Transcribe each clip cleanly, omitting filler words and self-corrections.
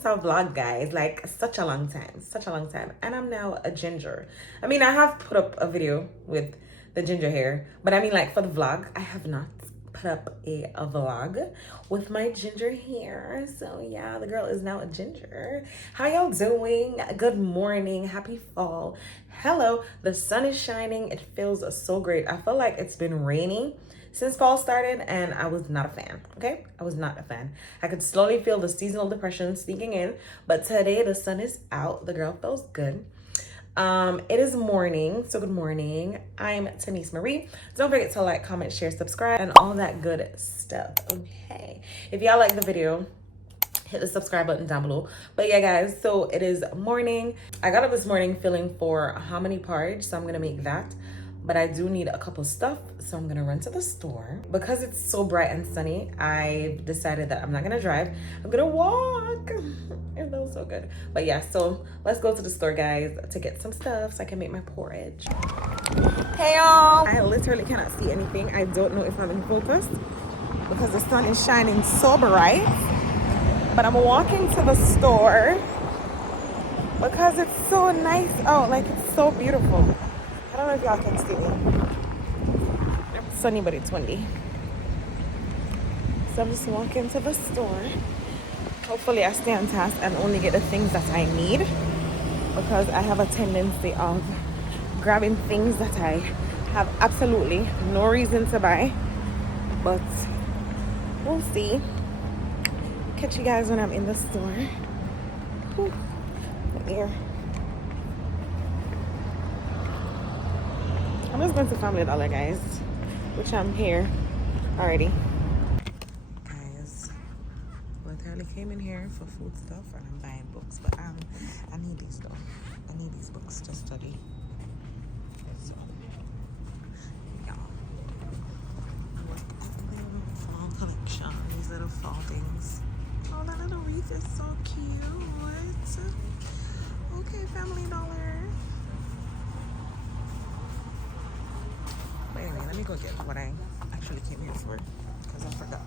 since I vlogged, guys, like such a long time, and I'm now a ginger. I mean, I have put up a video with the ginger hair, but I mean, like, for the vlog, I have not put up a vlog with my ginger hair. So yeah, the girl is now a ginger. How y'all doing? Good morning, happy fall. Hello, the sun is shining. It feels so great. I feel like it's been raining since fall started, and I was not a fan. Okay, I was not a fan. I could slowly feel the seasonal depression sneaking in, but today the sun is out. The girl feels good. It is morning, so good morning. I'm Tahnyce Maree. Don't forget to like, comment, share, subscribe, and all that good stuff. Okay, if y'all like the video, hit the subscribe button down below. But yeah, guys, so it is morning. I got up this morning feeling for hominy porridge, so I'm gonna make that. But I do need a couple stuff, so I'm gonna run to the store. Because it's so bright and sunny, I've decided that I'm not gonna drive. I'm gonna walk. It feels so good. But yeah, so let's go to the store, guys, to get some stuff so I can make my porridge. Hey y'all! I literally cannot see anything. I don't know if I'm in focus because the sun is shining so bright. But I'm walking to the store because it's so nice out. Like, it's so beautiful. I don't know if y'all can see me. It's sunny, but it's windy. So I'm just walking to the store. Hopefully I stay on task and only get the things that I need, because I have a tendency of grabbing things that I have absolutely no reason to buy. But we'll see. Catch you guys when I'm in the store. Whew. There. I'm just going to Family Dollar, guys, which I'm here already. Guys, literally came in here for food stuff and I'm buying books, but I need these though. I need these books to study. So, yeah. Look at the little fall collection, these little fall things. Oh, that little wreath is so cute. Okay, Family Dollar. But anyway, let me go get what I actually came here for, because I forgot.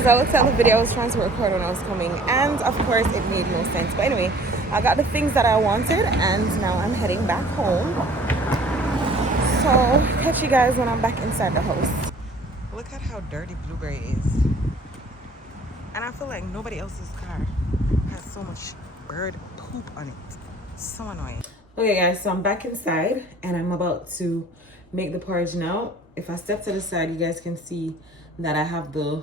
I would tell the video I was trying to record when I was coming, and of course it made no sense. But anyway, I got the things that I wanted and now I'm heading back home. So catch you guys when I'm back inside the house. Look at how dirty Blueberry is. And I feel like nobody else's car has so much bird poop on it. It's so annoying. Okay guys, so I'm back inside and I'm about to make the porridge now. If I step to the side, you guys can see that I have the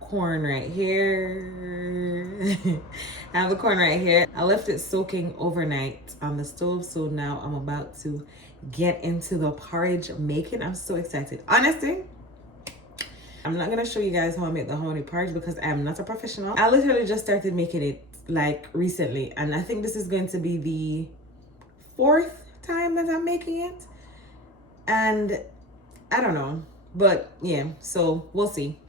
corn right here. I have the corn right here. I left it soaking overnight on the stove, so now I'm about to get into the porridge making. I'm so excited. Honestly, I'm not gonna show you guys how I make the honey porridge because I am not a professional. I literally just started making it like recently, and I think this is going to be the 4th time that I'm making it, and I don't know, but yeah, so we'll see.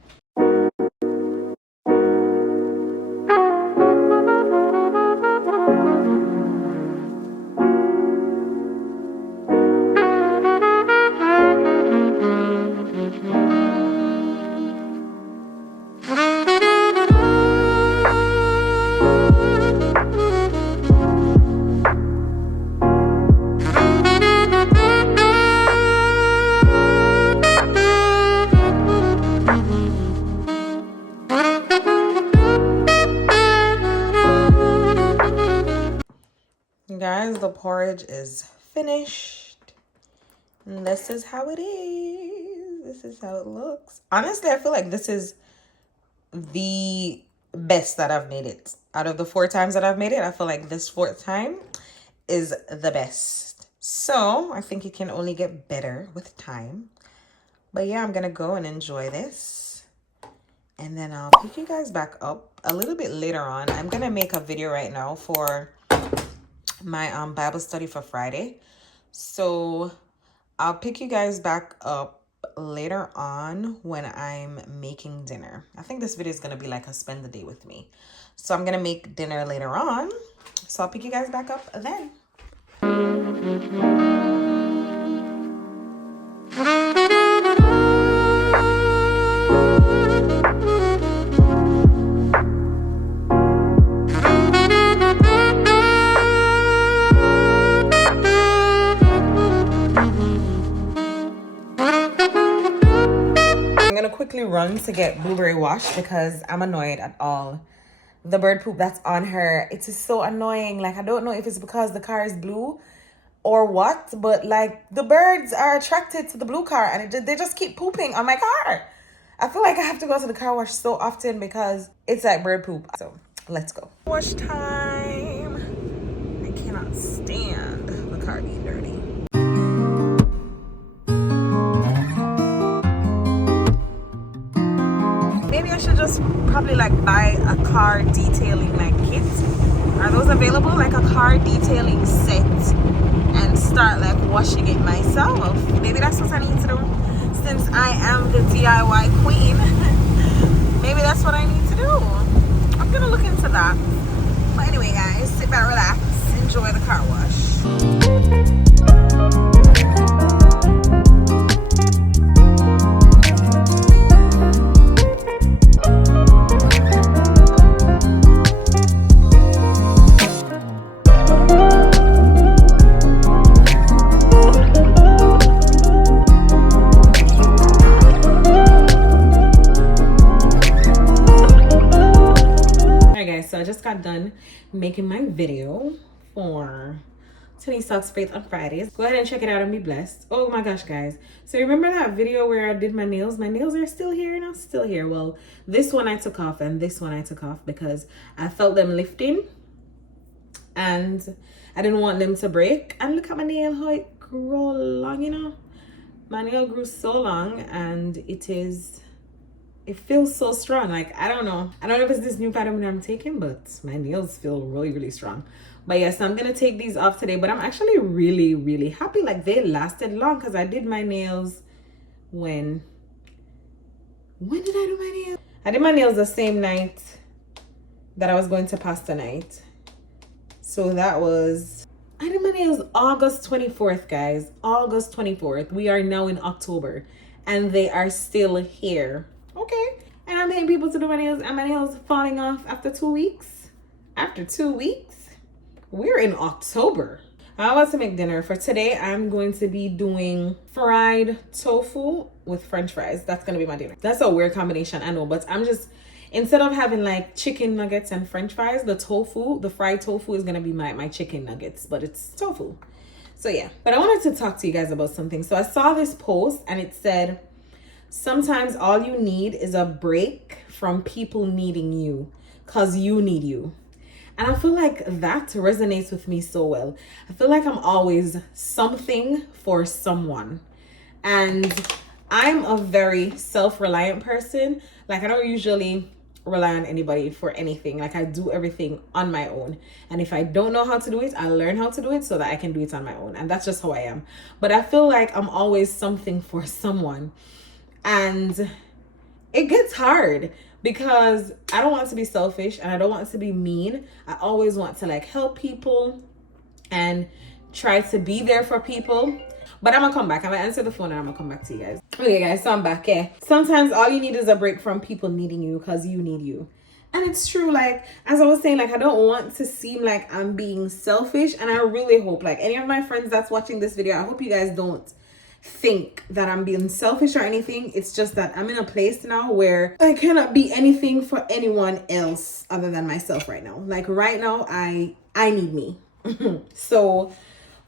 porridge is finished. And this is how it is. This is how it looks. Honestly, I feel like this is the best that I've made it. Out of the 4 times that I've made it, I feel like this 4th time is the best. So I think it can only get better with time. But yeah, I'm gonna go and enjoy this, and then I'll pick you guys back up a little bit later on. I'm gonna make a video right now for my Bible study for Friday, so I'll pick you guys back up later on when I'm making dinner. I think this video is gonna be like a spend the day with me, so I'm gonna make dinner later on, so I'll pick you guys back up then. Quickly run to get Blueberry washed because I'm annoyed at all the bird poop that's on her. It is so annoying. Like, I don't know if it's because the car is blue or what, but like the birds are attracted to the blue car and they just keep pooping on my car. I feel like I have to go to the car wash so often because it's like bird poop. So let's go. Wash time. I cannot stand the car being dirty. Maybe I should just probably like buy a car detailing like kit. Are those available? Like a car detailing set, and start like washing it myself. Maybe that's what I need to do since I am the DIY queen. Maybe that's what I need to do. I'm gonna look into that. But anyway guys, sit back, relax, enjoy the car wash. So I just got done making my video for Tahnyce Talks Faith on Fridays. Go ahead and check it out and be blessed. Oh my gosh, guys. So remember that video where I did my nails? My nails are still here and I'm still here. Well, this one I took off and this one I took off because I felt them lifting and I didn't want them to break. And look at my nail, how it grew long, you know? My nail grew so long and it feels so strong. Like, I don't know if it's this new pattern I'm taking, but my nails feel really strong. But yes, I'm gonna take these off today, but I'm actually really happy. Like, they lasted long because I did my nails when did I do my nails? I did my nails the same night that I was going to pasta night. So that was, I did my nails August 24th, guys. August 24th. We are now in October and they are still here. Okay, and I'm paying people to do my nails and my nails falling off after 2 weeks. After 2 weeks, we're in October. I want to make dinner for today. I'm going to be doing fried tofu with French fries. That's gonna be my dinner. That's a weird combination, I know, but I'm just, instead of having like chicken nuggets and French fries, the fried tofu is gonna be my chicken nuggets, but it's tofu. So yeah, but I wanted to talk to you guys about something. So I saw this post and it said, sometimes all you need is a break from people needing you because you need you. And I feel like that resonates with me so well. I feel like I'm always something for someone. And I'm a very self-reliant person. Like, I don't usually rely on anybody for anything. Like, I do everything on my own. And if I don't know how to do it, I learn how to do it so that I can do it on my own. And that's just how I am. But I feel like I'm always something for someone. And it gets hard because I don't want to be selfish and I don't want to be mean. I always want to like help people and try to be there for people. But I'm gonna come back. I'm gonna answer the phone and I'm gonna come back to you guys. Okay guys, so I'm back. Yeah. Sometimes all you need is a break from people needing you because you need you. And it's true, like, as I was saying, like, I don't want to seem like I'm being selfish. And I really hope, like, any of my friends that's watching this video, I hope you guys don't think that I'm being selfish or anything. It's just that I'm in a place now where I cannot be anything for anyone else other than myself right now. Like right now, I need me. So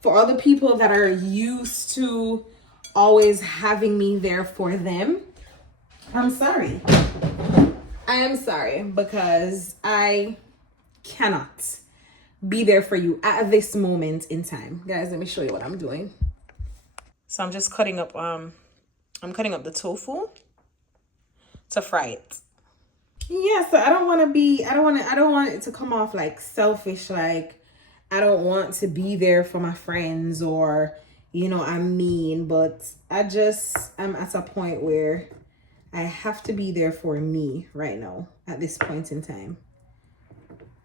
For all the people that are used to always having me there for them, I'm sorry. I am sorry, because I cannot be there for you at this moment in time. Guys, let me show you what I'm doing. So I'm just cutting up I'm cutting up the tofu to fry it. Yeah, so I don't want it to come off like selfish, like I don't want to be there for my friends, or you know, I'm mean, but I'm at a point where I have to be there for me right now at this point in time.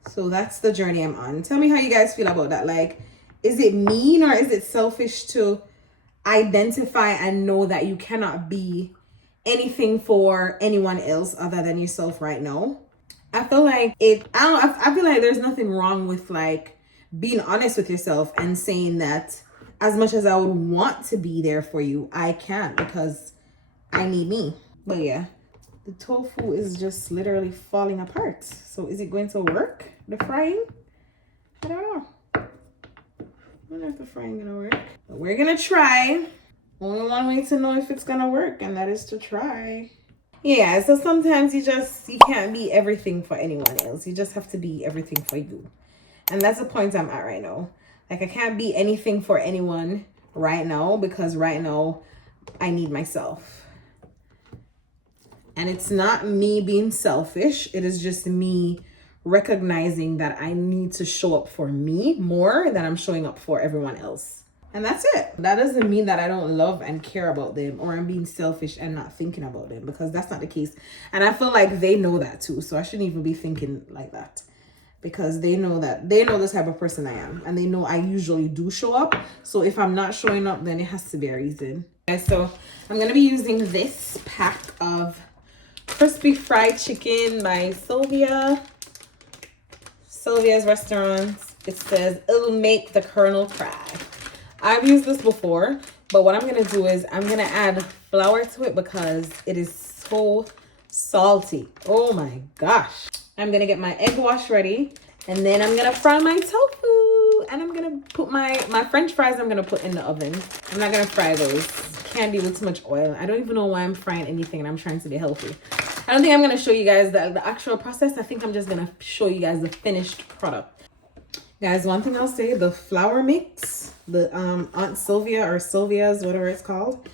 So that's the journey I'm on. Tell me how you guys feel about that. Like, is it mean or is it selfish to identify and know that you cannot be anything for anyone else other than yourself right now? I feel like I feel like there's nothing wrong with like being honest with yourself and saying that as much as I would want to be there for you, I can't, because I need me. But yeah, the tofu is just literally falling apart. So is it going to work, the frying? I don't know. I don't know if the frying gonna work, but we're gonna try. Only one way to know if it's gonna work, and that is to try. Yeah, so sometimes you can't be everything for anyone else. You just have to be everything for you. And that's the point I'm at right now. Like, I can't be anything for anyone right now, because right now I need myself. And it's not me being selfish. It is just me recognizing that I need to show up for me more than I'm showing up for everyone else. And that's it. That doesn't mean that I don't love and care about them, or I'm being selfish and not thinking about them, because that's not the case. And I feel like they know that too. So I shouldn't even be thinking like that, because they know the type of person I am, and they know I usually do show up. So if I'm not showing up, then it has to be a reason. Okay, so I'm going to be using this pack of crispy fried chicken by Sylvia's Restaurants. It says it'll make the Colonel cry. I've used this before, but what I'm gonna do is I'm gonna add flour to it because it is so salty. Oh my gosh. I'm gonna get my egg wash ready, and then I'm gonna fry my tofu, and I'm gonna put my French fries I'm gonna put in the oven. I'm not gonna fry those. Candy with too much oil. I don't even know why I'm frying anything, and I'm trying to be healthy. I don't think I'm gonna show you guys the actual process. I think I'm just gonna show you guys the finished product. Guys, one thing I'll say, the flour mix, the Aunt Sylvia or Sylvia's, whatever it's called,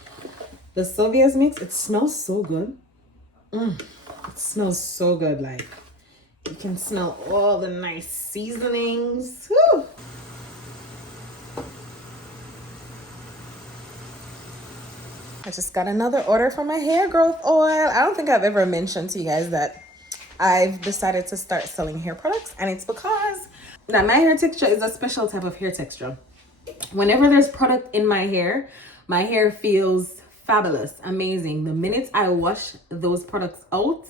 the Sylvia's mix, it smells so good. It smells so good. Like, you can smell all the nice seasonings. Woo! I just got another order for my hair growth oil. I don't think I've ever mentioned to you guys that I've decided to start selling hair products, and it's because that my hair texture is a special type of hair texture. Whenever there's product in my hair feels fabulous, amazing. The minute I wash those products out,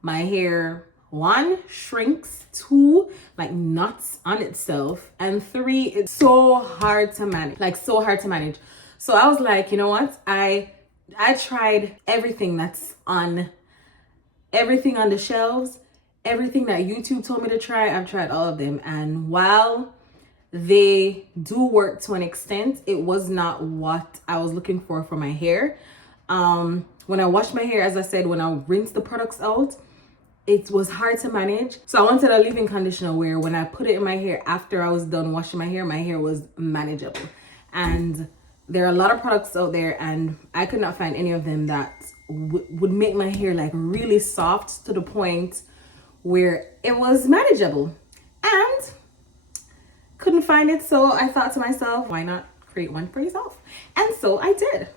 my hair, 1, shrinks, 2, like knots on itself, and 3, it's so hard to manage, like so hard to manage. So I was like, you know what? I tried everything that's on the shelves, everything that YouTube told me to try. I've tried all of them. And while they do work to an extent, it was not what I was looking for my hair. When I washed my hair, as I said, when I rinsed the products out, it was hard to manage. So I wanted a leave-in conditioner where when I put it in my hair after I was done washing my hair was manageable. And there are a lot of products out there, and I could not find any of them that would make my hair like really soft to the point where it was manageable, and couldn't find it. So I thought to myself, why not create one for yourself? And so I did.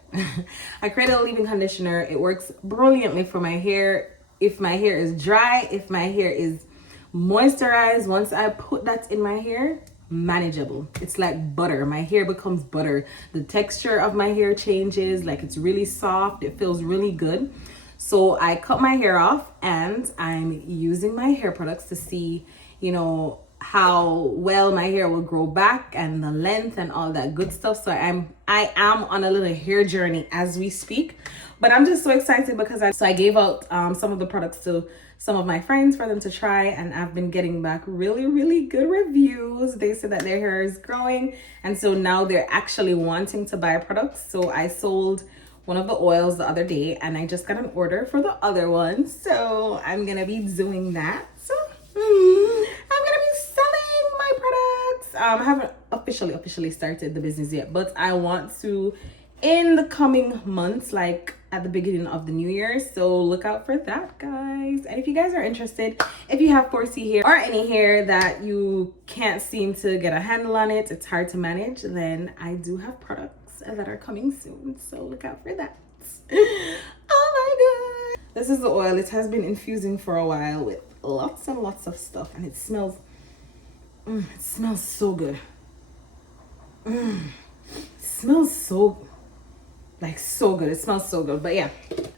I created a leave-in conditioner. It works brilliantly for my hair. If my hair is dry, if my hair is moisturized, once I put that in my hair, manageable. It's like butter. My hair becomes butter. The texture of my hair changes, like it's really soft. It feels really good. So I cut my hair off, and I'm using my hair products to see, you know, how well my hair will grow back and the length and all that good stuff. So I'm I am on a little hair journey as we speak, but I'm just so excited because I gave out some of the products to some of my friends for them to try, and I've been getting back really good reviews. They said that their hair is growing, and so now they're actually wanting to buy products. So I sold one of the oils the other day, and I just got an order for the other one, so I'm gonna be doing that. I'm gonna be selling my products. I haven't officially started the business yet, but I want to in the coming months, like at the beginning of the new year. So look out for that, guys. And if you guys are interested, if you have 4C hair or any hair that you can't seem to get a handle on it, it's hard to manage, then I do have products that are coming soon, so look out for that. Oh my god, this is the oil. It has been infusing for a while with lots and lots of stuff, and it smells so good. It smells so good. It smells so good. But yeah,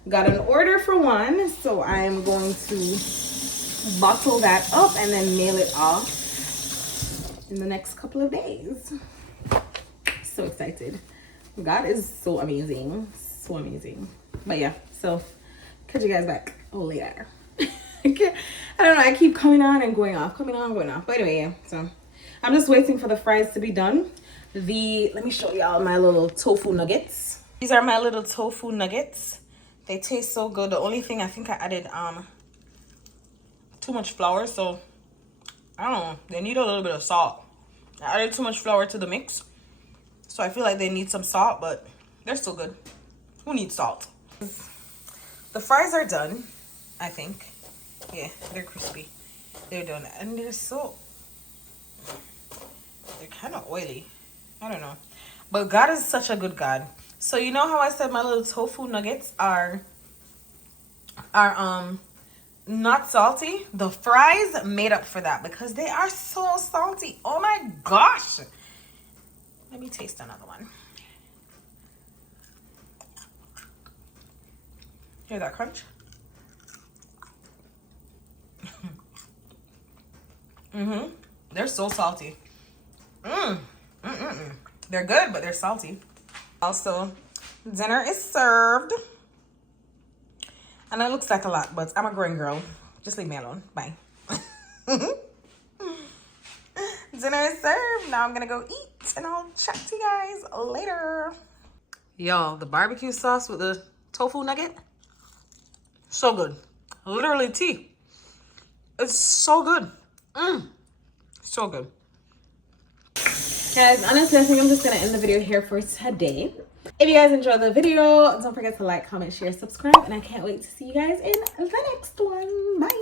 got an order for one, so I am going to bottle that up and then mail it off in the next couple of days. So excited. God is so amazing, so amazing. But yeah, so catch you guys back later. I don't know, I keep coming on and going off, but anyway, yeah, so I'm just waiting for the fries to be done. Let me show y'all my little tofu nuggets. These are my little tofu nuggets. They taste so good. The only thing, I think I added too much flour, so I don't know, they need a little bit of salt. I added too much flour to the mix, so I feel like they need some salt, but they're still good. Who needs salt? The fries are done, I think. Yeah, they're crispy. They're done, and they're kind of oily. I don't know, but God is such a good God. So you know how I said my little tofu nuggets are not salty? The fries made up for that because they are so salty. Oh my gosh. Let me taste another one. Hear that crunch? They're so salty. They're good, but they're salty. Also, dinner is served. And it looks like a lot, but I'm a growing girl. Just leave me alone. Bye. Dinner is served. Now I'm gonna go eat, and I'll chat to you guys later. Y'all, the barbecue sauce with the tofu nugget, so good. Literally tea. It's so good. So good. Guys, honestly, I think I'm just gonna end the video here for today. If you guys enjoyed the video, don't forget to like, comment, share, subscribe, and I can't wait to see you guys in the next one. Bye.